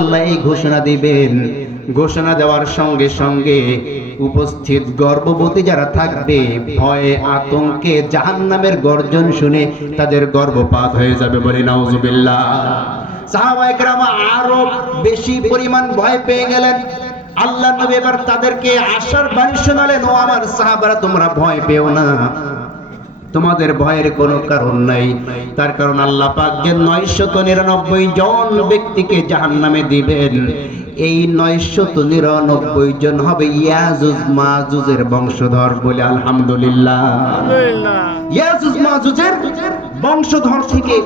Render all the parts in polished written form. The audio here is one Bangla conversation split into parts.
আল্লাহ এই ঘোষণা দিবেন, ঘোষণা দেওয়ার সঙ্গে সঙ্গে উপস্থিত গর্ভবতী যারা থাকবে ভয়ে আতঙ্কে জাহান্নামের গর্জন শুনে তাদের গর্ভপাত হয়ে যাবে। বলি নাউজুবিল্লাহ। সাহাবায়ে কেরাম আরো বেশি পরিমাণ ভয় পেয়ে গেলেন। আল্লাহ নবী এবার তাদেরকে আশার বাণী শোনালেন, ও আমার সাহাবারা তোমরা ভয় পেও না, তোমাদের ভয়ের কোনো কারণ নাই। তার কারণ আল্লাহ পাক যে 999 জন ব্যক্তিকে জাহান্নামে দিবেন, এই 999 জন হবে ইয়াজুজ মাজুজের বংশধর। বলে আলহামদুলিল্লাহ। ইয়াজুজ মাজুজের বংশধর থেকে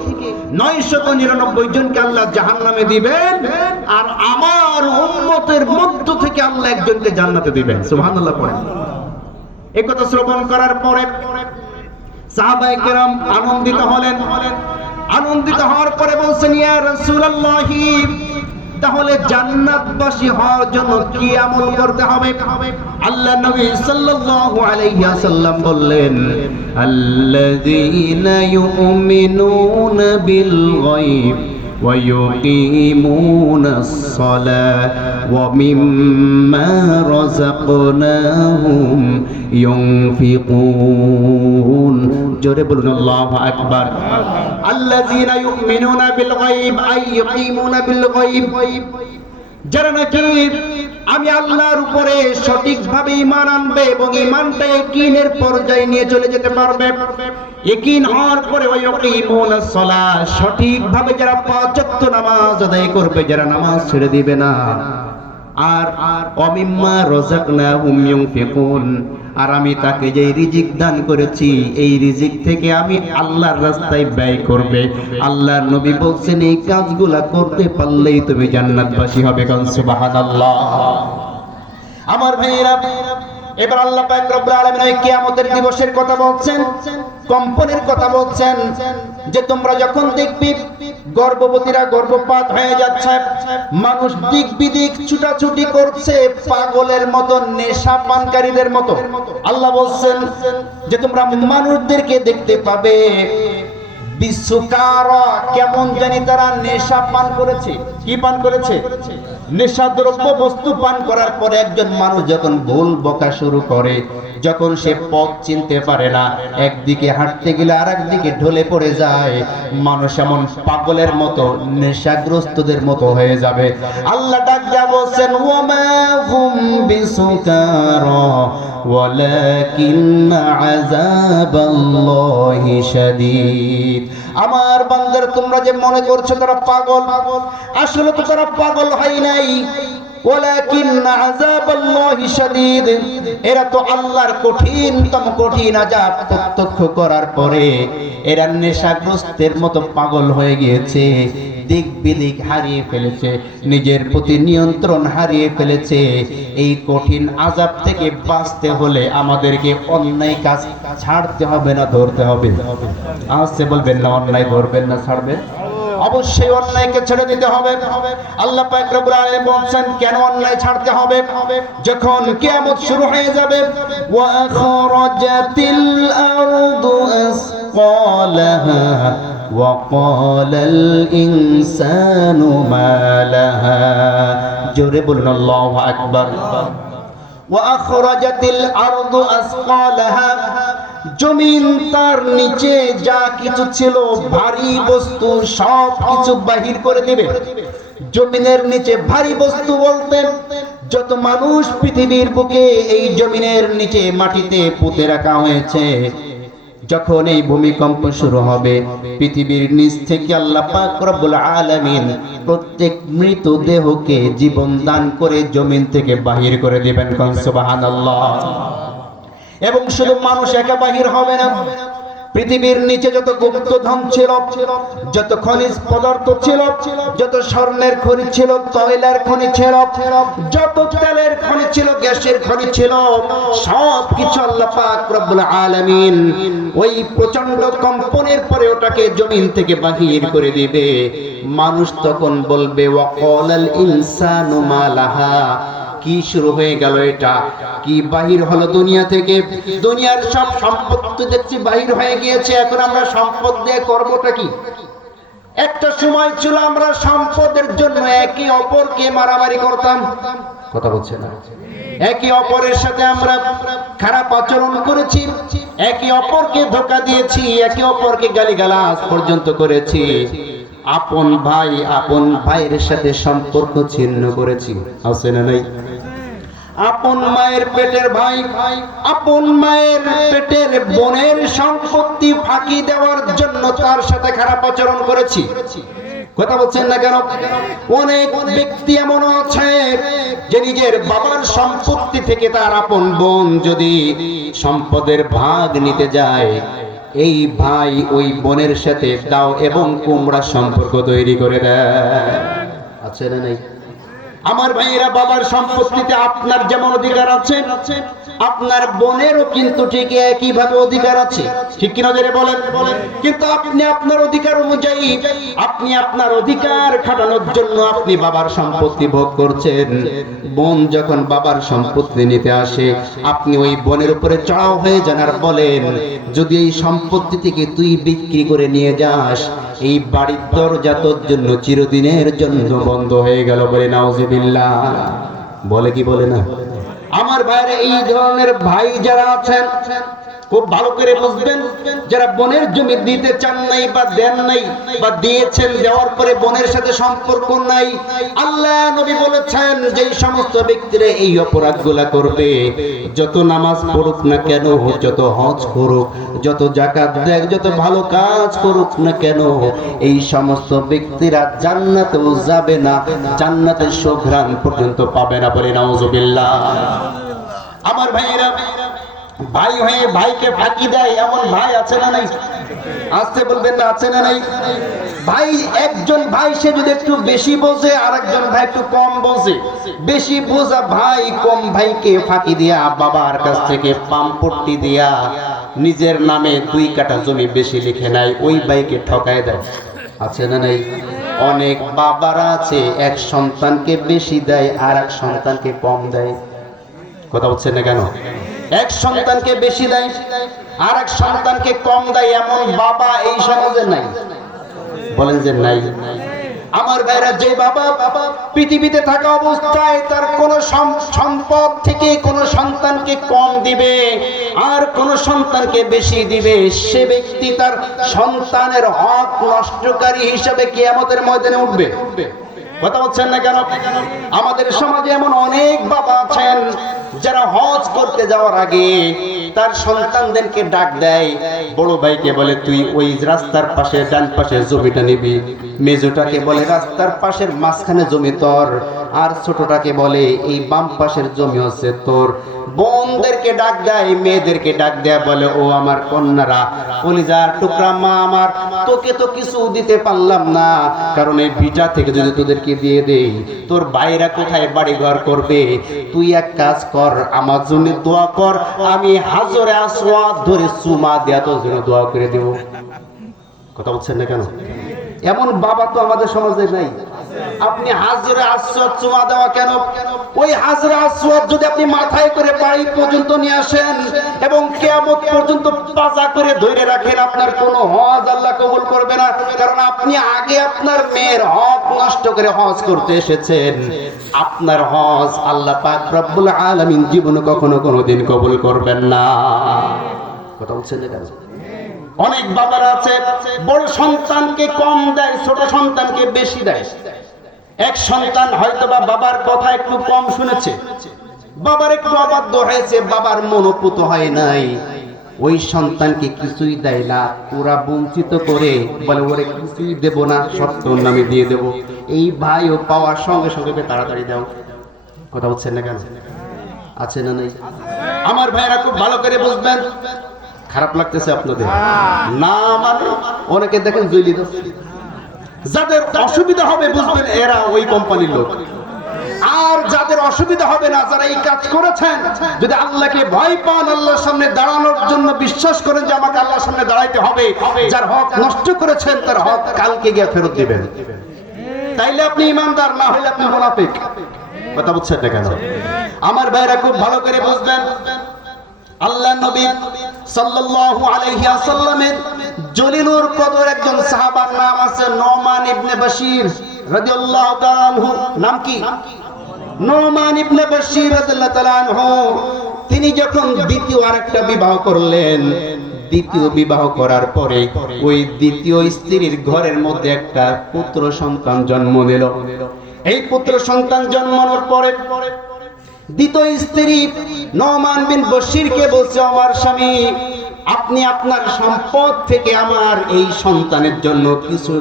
999 জনকে আল্লাহ জাহান্নামে দিবেন, আর আমার উম্মতের মধ্য থেকে আল্লাহ একজনকে জান্নাতে দিবেন। সুবহানাল্লাহ পড়েন। এই কথা শ্রবণ করার পরে সাহাবায়ে কেরাম আনন্দিত হলেন। আনন্দিত হওয়ার পরে বলছেন, ইয়া রাসূলুল্লাহ, তাহলে জান্নাতবাসী হওয়ার জন্য কি আমল করতে হবে? আল্লাহ নবী সাল্লাল্লাহু আলাইহি ওয়াসাল্লাম বললেন, আল্লাযীনা ইউমিনুনা বিল গায়ব ওয়া ইউকিমুনাস সালাহ ওয়া মিম্মা রাযাকনাহুম ইউনফিকুন। জোরে বলুন আল্লাহু আকবার। আল্লাযীনা ইউমিনুনা বিল গায়ব আই ইউকিমুনা বিল গায়ব, যারা নাকি আমি আল্লাহর উপরে সঠিকভাবে ঈমান আনবে এবং ঈমানটা ইয়াকিনের পর্যায়ে নিয়ে চলে যেতে পারবে। ইয়াকিন হওয়ার পরে ওয়াকিমুনাস সালাহ, সঠিকভাবে যারা 5 ওয়াক্ত নামাজ আদায় করবে, যারা নামাজ ছেড়ে দিবে না। আর অমিম্মা রাযাকনাহুম ইউনফিকুন, আর আমি তাকে যে রিজিক দান করেছি এই রিজিক থেকে আমি আল্লাহর রাস্তায় ব্যয় করবে। আল্লাহর নবী বলছেন, এই কাজগুলা করতে পারলেই তুমি জান্নাতবাসী হবে। কারণ সুবহানাল্লাহ। আমার ভাইরা, এবার আল্লাহ পাক রব্বুল আলামিন ওই কিয়ামতের দিবসের কথা বলছেন, কম্পনের কথা বলছেন, যে তোমরা যখন দেখবে গর্ভবতীরা গর্ভপাত হয়ে যাচ্ছে, মানুষ দিক বিদিক ছুটাছুটি করছে পাগলের মতো, নেশা পানকারীদের মতো। আল্লাহ বলছেন যে তোমরা মানুষদেরকে দেখতে পাবে বিসুকারা, কেমন জানি তারা নেশা পান করেছে। কি পান করেছে? নেশা দ্রব্য বস্তু পান করার পরে একজন মানুষ যখন ভুল বকা শুরু করে, যখন সে পথ চিনতে পারে না, একদিকে হাঁটতে গেলে আর একদিকে ঢলে পড়ে যায়, মানুষ এমন পাগলের মতো নেশাগ্রস্তদের মতো হয়ে যাবে। আল্লাহ ডাক দিয়া বলছেন, ওয়ামা হুম বিসুকারা ওয়ালাকিন্না আযাবাল্লাহি শাদীদ। আমার বান্দারা, তোমরা যে মনে করছো তারা পাগল, আসলে তো তারা পাগল হয় নাই। ওয়ালাকিন্না আযাবাল্লাহি শাদীদ, এরা তো আল্লাহর কঠিনতম কঠিন আযাব প্রত্যক্ষ করার পরে এরা নেশাগ্রস্তের মতো পাগল হয়ে গিয়েছে, দিক বিদিক হারিয়ে ফেলেছে, নিজের প্রতি নিয়ন্ত্রণ হারিয়ে ফেলেছে। এই কঠিন আযাব থেকে বাঁচতে হলে আমাদেরকে অন্যায় কাজ ছাড়তে হবে না ধরতে হবে? আসছে বলবেন না, অন্যায় ধরবেন না, ছাড়বেন? অবশ্যই অন্যায়কে ছেড়ে দিতে হবে। আল্লাহ পাক রব্বুল আলামিন বলেন, কেন অন্যায় ছাড়তে হবে? যখন কিয়ামত শুরু হয়ে যাবে, ওয়া আখরাজাতিল আরদু আসকালাহা ওয়া ক্বালাল ইনসানু মা লাহা। জোরে বলুন আল্লাহু আকবার। ওয়া আখরাজাতিল আরদু আসকালাহা, জমিন তার নিচে যা কিছু ছিল ভারী বস্তু সব কিছু বাহির করে দিবে। জমিনের নিচে ভারী বস্তু বলতে যত মানুষ পৃথিবীর বুকে এই জমিনের নিচে মাটিতে পুঁতে রাখা হয়েছে, যখন এই ভূমিকম্প শুরু হবে, পৃথিবীর নিচ থেকে আল্লাহ পাক রব্বুল আলামিন প্রত্যেক মৃতদেহকে জীবন দান করে জমিন থেকে বাহির করে দিবেন। সুবহানাল্লাহ। এবং শুধু মানুষ একা বাহির হবে না, পৃথিবীর নিচে যত গুপ্তধন ছিল, যত খনিজ পদার্থ ছিল, যত স্বর্ণের খনি ছিল, তৈলার খনি ছিল, যত তেলের খনি ছিল, গ্যাসের খনি ছিল, সব কিছু আল্লাহ পাক রব্বুল আলামিন ওই প্রচন্ড কম্পনের পরে ওটাকে জমিন থেকে বাহির করে দিবে। মানুষ তখন বলবে, ওয়াকালাল ইনসানু মা লাহা, কি শুরু হয়ে গেল? এটা কি বাহির হলো দুনিয়া থেকে? দুনিয়ার সব সম্পদ দেখছি বাহির হয়ে গিয়েছে, এখন আমরা সম্পদ দিয়ে করবোটা কি? একটা সময় ছিল আমরা সম্পদের জন্য একে অপরকে মারামারি করতাম, কথা বলছে না, একে অপরের সাথে আমরা খারাপ আচরণ করেছি, একে অপরকে ধোঁকা দিয়েছি, একে অপরকে গালিগালাজ পর্যন্ত করেছি, আপন ভাইয়ের সাথে সম্পর্ক ছিন্ন করেছি, আছে না নাই? আপন মায়ের পেটের ভাই, আপন মায়ের পেটের বোনের সম্পত্তি ফাঁকি দেওয়ার জন্য তার সাথে খারাপ আচরণ করেছি, কথা বলছেন না কেন? অনেক ব্যক্তি এমন আছে যে নিজের বাবার সম্পত্তি থেকে তার আপন বোন যদি সম্পদের ভাগ নিতে যায়, এই ভাই ওই বোনের সাথে দাও এবং কুমড়া সম্পর্ক তৈরি করে দেয়, আছে না নাই? আমার ভাইয়েরা, বাবার সম্পত্তিতে আপনার যেমন অধিকার আছে, আপনার বোনেরও কিন্তু ঠিক একইভাবে অধিকার আছে, ঠিক কিনা জোরে বলেন? কিন্তু আপনি আপনার অধিকার অনুযায়ী, আপনি আপনার অধিকার খাটানোর জন্য আপনি বাবার সম্পত্তি ভোগ করছেন। বোন যখন বাবার সম্পত্তি নিতে আসে, আপনি ওই বোনের উপরে চড়াও হয়ে যান আর বলেন, যদি এই সম্পত্তি থেকে তুই বিক্রি করে নিয়ে যাস, এই বাড়ির দরজা তোর জন্য চিরদিনের জন্য বন্ধ হয়ে গেল, বলে নাউজুবিল্লাহ। বলে কি বলে না? আমার ভাইরা, এই ধরনের ভাই যারা আছেন খুব ভালো করে বুঝবেন, যারা বোনের জমি দিতে চান নাই বা দেন নাই, বা দিয়েছেন দেওয়ার পরে বোনের সাথে সম্পর্ক নাই, আল্লাহ নবী বলেছেন যে সমস্ত ব্যক্তিরা এই অপরাধগুলা করবে, যত নামাজ পড়ুক না কেন, যত হজ করুক, যত যাকাত দেয়, যত ভালো কাজ করুক না কেন, এই সমস্ত ব্যক্তিরা জান্নাতেও যাবে না, জান্নাতের সুঘ্রাণ পর্যন্ত পাবে না, বলে নাউজুবিল্লাহ। আমার ভাইয়েরা, ভাই হয়ে ভাইকে ফাঁকি দেয় এমন ভাই আছে না নাই? আসতে বলবেন না, আছে না নাই? ভাই, একজন ভাই সে যদি একটু বেশি বোঝে, আর একজন ভাই একটু কম বোঝে, বেশি বোঝা ভাই কম ভাইকে ফাঁকি দিয়া, বাবার কাছ থেকে পাম্পট্টি দিয়া নিজের নামে 2 কাঠা জমি বেশি লিখে নেয়, ওই ভাইকে ঠকায় দেয়, আছে না নাই? অনেক বাবারা আছে এক সন্তানকে বেশি দেয় আর এক সন্তানকে কম দেয়, কথা বলছেন না কেন? এক সন্তানকে বেশি দেয় আর এক সন্তানকে কম দেয়, এমন বাবা এই সমাজে নাই, বলেন যে নাই? আমার ভাইরা, যে বাবা পৃথিবীতে থাকা অবস্থায় তার কোন সম্পদ থেকে কোন সন্তানকে কম দিবে আর কোন সন্তানকে বেশি দিবে, সে ব্যক্তি তার সন্তানের হক নষ্টকারী হিসাবে কিয়ামতের ময়দানে উঠবে, কথা বলছেন না কেন? আমাদের সমাজে এমন অনেক বাবা আছেন যারা হজ করতে যাওয়ার আগে তার সন্তানদেরকে ডাক দেয়, বড় ভাইকে বলে তুই ওই রাস্তার পাশে ডান পাশে জমিটা নিবি, মেজোটাকে বলে রাস্তার পাশের মাঝখানে জমি তোর, আর ছোটটাকে বলে এই বাম পাশের জমি হচ্ছে তোর। বোনদেরকে ডাক দেয়, মেয়েদেরকে ডাক দেয়, বলে ও আমার কন্যারা, কলিজার টুকরা মা আমার, তোকে তো কিছু দিতে পারলাম না, কারণ এই ভিটা থেকে যদি তোদেরকে দিয়ে দেই, তোর ভাইরা কোথায় বাড়ি ঘর করবে? তুই এক কাজ কর, আমার জন্য দোয়া কর, আমি হাজরে আসওয়াদ ধরে চুমা দেয়া তোর জন্য দোয়া করে দেব, কথা বলছেন না কেন? এমন বাবা তো আমাদের সমাজে নাই। আপনি হাজরে আসওয়াদ চুমা দেওয়া কেন? ওই হাজরে আসওয়াদ যদি আপনি মাথায় করে বাড়ি পর্যন্ত নিয়ে আসেন এবং কিয়ামত পর্যন্ত পাজা করে ধরে রাখেন, আপনার কোনো হজ আল্লাহ কবুল করবে না, কারণ আপনি আগে আপনার মেয়ের হক নষ্ট করে হজ করতে এসেছেন। আপনার হজ আল্লাহ পাক রব্বুল আলামিন জীবনে কখনো কোনোদিন কবুল করবেন না, কথা বলছেন না কেন? অনেক বাবারা আছে বড় সন্তানকে কম দেয়, ছোট সন্তানকে বেশি দেয়। এক সন্তান হয়তোবা বাবার কথা একটু কম শুনেছে, বাবার একটু অবাধ্য হয়েছে, বাবার মনোপুত হয় নাই, ওই সন্তানকে কিছুই দেয় না, ওরা বঞ্চিত করে বলে ওরে কিছুই দেব না, সব তোর নামে দিয়ে দেব। এই ভাইও পাওয়ার সঙ্গে সঙ্গে তাড়াতাড়ি দাও, কথা বলছেন না কেন? আছে না নাই? আমার ভাইরা খুব ভালো করে বুঝবেন। খারাপ লাগতেছে আপনাদের না? মানে অনেকে দেখেন জইলি দাস, যাদের অসুবিধা হবে বুঝবেন এরা ওই কোম্পানির লোক, আর যাদের অসুবিধা হবে না, যারা এই কাজ করেছেন, যদি আল্লাহকে ভয় পান, আল্লাহর সামনে দাঁড়ানোর জন্য বিশ্বাস করেন যে আমাকে আল্লাহর সামনে দাঁড়াইতে হবে, যার হক নষ্ট করেছেন তার হক কালকে গিয়ে ফেরত দিবেন, তাইলে আপনি ইমানদার, না হলে আপনি মুনাফিক, কথা বুঝছেন না কেন? আমার ভাইরা খুব ভালো করে বুঝবেন। আল্লাহ নবী সাল্লাল্লাহু আলাইহি ওয়াসাল্লামের জলিলুর কদর একজন সাহাবার নাম আছে নোমান ইবনে বশির রাদিয়াল্লাহু তাআলা আনহু। নাম কি? নোমান ইবনে বশির রাদিয়াল্লাহু তাআলা আনহু। তিনি যখন দ্বিতীয় আরেকটা বিবাহ করলেন, দ্বিতীয় বিবাহ করার পরে ওই দ্বিতীয় স্ত্রীর ঘরের মধ্যে একটা পুত্র সন্তান জন্ম নিল। এই পুত্র সন্তান জন্মানোর পরে দ্বিতীয় স্ত্রী নোমান বিন বশিরকে বলছে, আমার স্বামী, আপনি আপনার সম্পদ থেকে আমার এই সন্তানের জন্য কিছু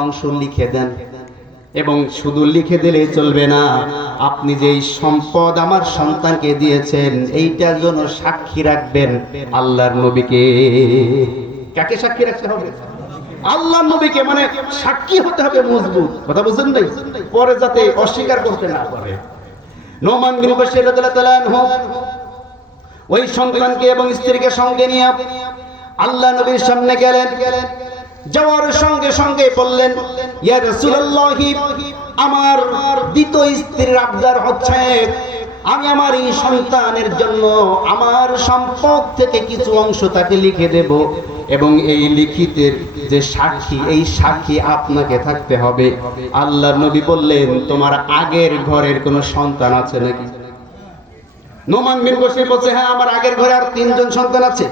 অংশ লিখে দেন, এবং শুধু লিখে দিলেই চলবে না, আপনি যে এই সম্পদ আমার সন্তানকে দিয়েছেন এইটার জন্য সাক্ষী রাখবেন আল্লাহর নবীকে। কাকে সাক্ষী রাখতে হবে? আল্লাহর নবীকে। মানে সাক্ষী হতে হবে মজবুত। কথা বুঝছেন ভাই? পরে যাতে অস্বীকার করতে না পারে। নোমান বিন বশির রাদিয়াল্লাহু তাআলা আনহু ওই সন্তানকে এবং স্ত্রীকে সঙ্গে নিয়ে আল্লাহ নবীর সামনে গেলেন। যাওয়ার সঙ্গে সঙ্গে বললেন, ইয়া রাসূলুল্লাহ, আমার দ্বিতীয় স্ত্রীর আবদার হচ্ছে আমি আমার এই সন্তানের জন্য আমার সম্পদ থেকে কিছু অংশ তাকে লিখে দেব, এবং এই লিখিতের যে সাক্ষী, এই সাক্ষী আপনাকে থাকতে হবে। আল্লাহর নবী বললেন, তোমার আগের ঘরের কোনো সন্তান আছে নাকি? নোমান বিন বশির বলছে, হ্যাঁ, আমার আগের ঘরে আর 3 জন সন্তান আছে।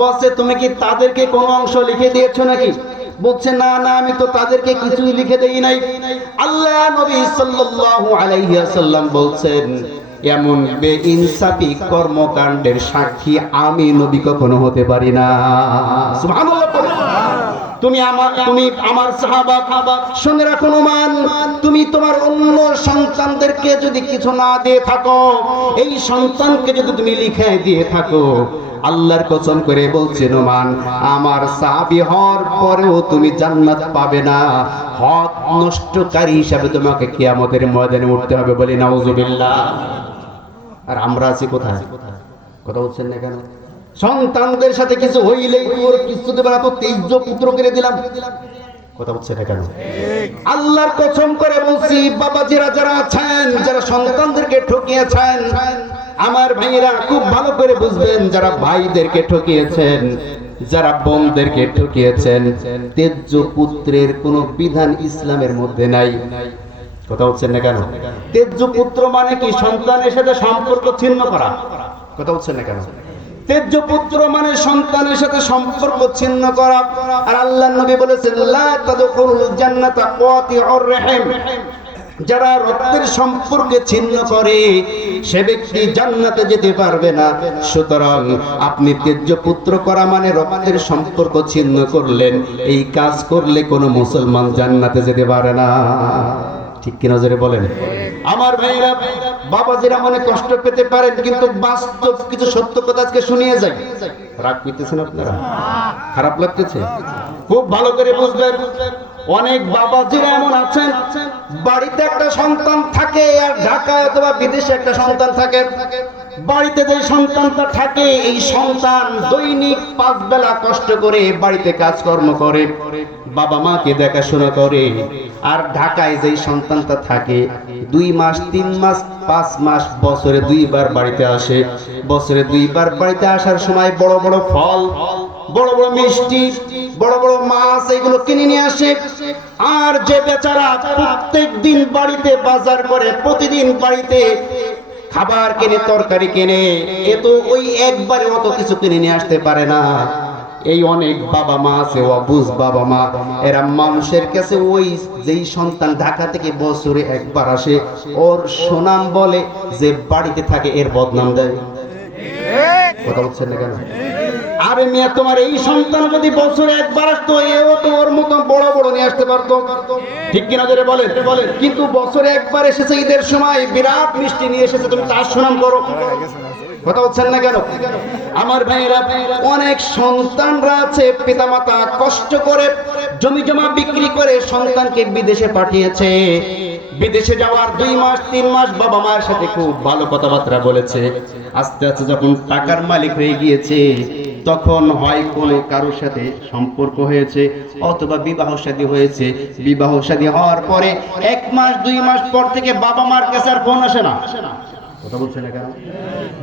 বলছে, তুমি কি তাদেরকে কোনো অংশ লিখে দিয়েছো নাকি? বলছে, না না, আমি তো তাদেরকে কিছুই লিখে দেই নাই। আল্লাহ নবী সাল্লাল্লাহু আলাইহি ওয়াসাল্লাম বলছেন, এমন বেইনসাফি কর্মকাণ্ডের সাক্ষী আমি নবী কখনো হতে পারি না। সুবহানাল্লাহ। তুমি আমার সাহাবা, শুনে রাখো নোমান, তুমি তোমার অন্য সন্তানদেরকে যদি কিছু না দিয়ে থাকো, এই সন্তানকে যদি তুমি লিখে দিয়ে থাকো, আল্লাহর কসম করে বলছি নোমান, আমার সাহাবী হওয়ার পরেও তুমি জান্নাত পাবে না। হক নষ্টকারী হিসাবে তোমাকে কিয়ামতের ময়দানে উঠতে হবে। বলি নাউজুবিল্লাহ। আর আমরা আছি কোথায়? কথা বলছেন না কেন? সন্তানদের সাথে কিছু হইলেই ওর কিছু দেবে না, তো তেজ্য পুত্র করে দিলাম। কথা বলছে না কেন? আল্লাহর কসম করে বলছি, বাবাজিরা যারা আছেন, যারা সন্তানদেরকে ঠকিয়েছেন, আমার ভাইয়েরা খুব ভালো করে বুঝবেন, যারা ভাইদেরকে ঠকিয়েছেন, যারা বোনদেরকে ঠকিয়েছেন, তেজ্য পুত্রের কোনো বিধান ইসলামের মধ্যে নাই। কথা বলছেন না কেন? তেজ্য পুত্র মানে কি? সন্তানের সাথে সম্পর্ক ছিন্ন করা। কথা বলছেন না কেন? তেজ্য পুত্র মানে সন্তানের সাথে সম্পর্ক ছিন্ন করা। আর আল্লাহর নবী বলেছেন, লা তাদখুলুল জান্নাতা কাতিউর রহিম, যারা রক্তের সম্পর্কে ছিন্ন করে সে ব্যক্তি জান্নাতে যেতে পারবে না। সুতরাং আপনি তেজ্য পুত্র করা মানে রক্তের সম্পর্ক ছিন্ন করলেন। এই কাজ করলে কোনো মুসলমান জান্নাতে যেতে পারে না। ঠিক কি নজরে বলেন? আমার ভাইরা, বাবাজিরা মনে কষ্ট পেতে পারেন, কিন্তু বাস্তব কিছু সত্য কথা আজকে শুনিয়ে যাই। রাগ করতেছেন আপনারা? খারাপ লাগতেছে? খুব ভালো করে বুঝবেন, অনেক বাবাজিরা এমন আছেন, বাড়িতে একটা সন্তান থাকে আর ঢাকায় অথবা বিদেশে একটা সন্তান থাকে। বাড়িতে যে সন্তানটা থাকে, এই সন্তান দৈনিক 5 বেলা কষ্ট করে বাড়িতে কাজকর্ম করে, বাবা মাকে দেখাশোনা করে। আর ঢাকায় যে সন্তানটা থাকে 2 মাস, 3 মাস, 5 মাস, বছরে 2 বার বাড়িতে আসে। বছরে 2 বার বাড়িতে আসার সময় বড় বড় ফল, বড় বড় মিষ্টি, বড় বড় মাছ এগুলো কিনে নিয়ে আসে। আর যে বেচারা প্রত্যেক দিন বাড়িতে বাজার করে, প্রতিদিন বাড়িতে খাবার কিনে, তরকারি কিনে, এ তো ওই একবারে অত কিছু কিনে নিয়ে আসতে পারে না। এই অনেক বাবা মা আছে, অবুঝ বাবা মা, এরা মানুষের কাছে ওই যেই সন্তান ঢাকা থেকে বছরে একবার আসে ওর সুনাম বলে, যে বাড়িতে থাকে এর বদনাম দেয়। কথা বলছেন না কেন? আরে মিয়া, তোমার এই সন্তান যদি বছরে একবার আসতো, এও তো ওর মতো বড় বড় নিয়ে আসতে পারতো। ঠিক কিনা জোরে বলেন? কিন্তু বছরে একবার এসেছে, ঈদের সময় বিরাট মিষ্টি নিয়ে এসেছে, তুমি তার সুনাম করো। কথা বলছেন না কেন? আমার ভাইয়েরা, অনেক সন্তানরা আছে, পিতামাতা কষ্ট করে জমি জমা বিক্রি করে সন্তানকে বিদেশে পাঠিয়েছে। বিদেশে যাওয়ার 2 মাস 3 মাস বাবা মায়ের সাথে খুব ভালো কথাবার্তা বলেছে। আস্তে আস্তে যখন টাকার মালিক হয়ে গিয়েছে, তখন হয় কোনো কারোর সাথে সম্পর্ক হয়েছে অথবা বিবাহ শাদী হয়েছে। বিবাহ শাদী হওয়ার পরে 1 মাস 2 মাস পর থেকে বাবা মার কাছে আর ফোন আসে না। কথা বলছেন না কেন?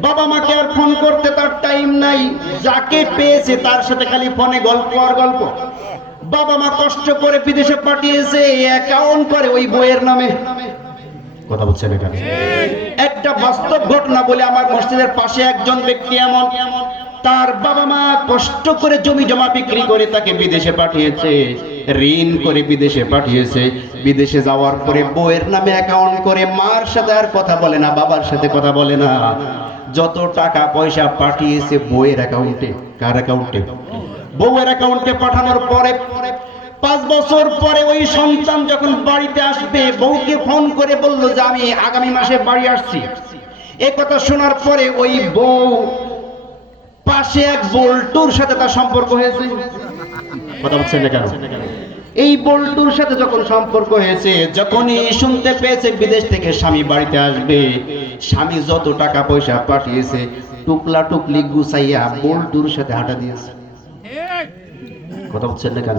বাবা মাকে আর ফোন করতে তার টাইম নাই, যাকে পেয়েছে তার সাথে খালি ফোনে গল্প আর গল্প। বাবা মা কষ্ট করে বিদেশে পাঠিয়েছে, অ্যাকাউন্ট করে ওই বইয়ের নামে। কথা বলছেন না কেন? একটা বাস্তব ঘটনা বলে, আমার মসজিদের পাশে একজন ব্যক্তি এমন, তার বাবা মা কষ্ট করে জমি জমা বিক্রি করে তাকে বিদেশে পাঠিয়েছে, ঋণ করে বিদেশে পাঠিয়েছে। বিদেশে যাওয়ার পরে বউয়ের নামে অ্যাকাউন্ট করে, মার সাথে আর কথা বলে না, বাবার সাথে কথা বলে না। যত টাকা পয়সা পাঠিয়েছে বউয়ের অ্যাকাউন্টে। কার অ্যাকাউন্টে? বউয়ের অ্যাকাউন্টে পাঠানোর পরে 5 বছর পরে ওই সন্তান যখন বাড়িতে আসবে, বউকে ফোন করে বলল যে আমি আগামী মাসে বাড়ি আসছি। এই কথা শোনার পরে ওই বউ পাশে এক বল্টুর সাথে তার সম্পর্ক হয়েছে। কথা বলছেন না কেন? এই বল্টুর সাথে যখন সম্পর্ক হয়েছে, যখনই শুনতে পেয়েছে বিদেশ থেকে স্বামী বাড়িতে আসবে, স্বামী যত টাকা পয়সা পাঠিয়েছে টুকলা টুকলি গুছাইয়া বল্টুর সাথে হাঁটা দিয়েছে। কথা বলছেন না কেন?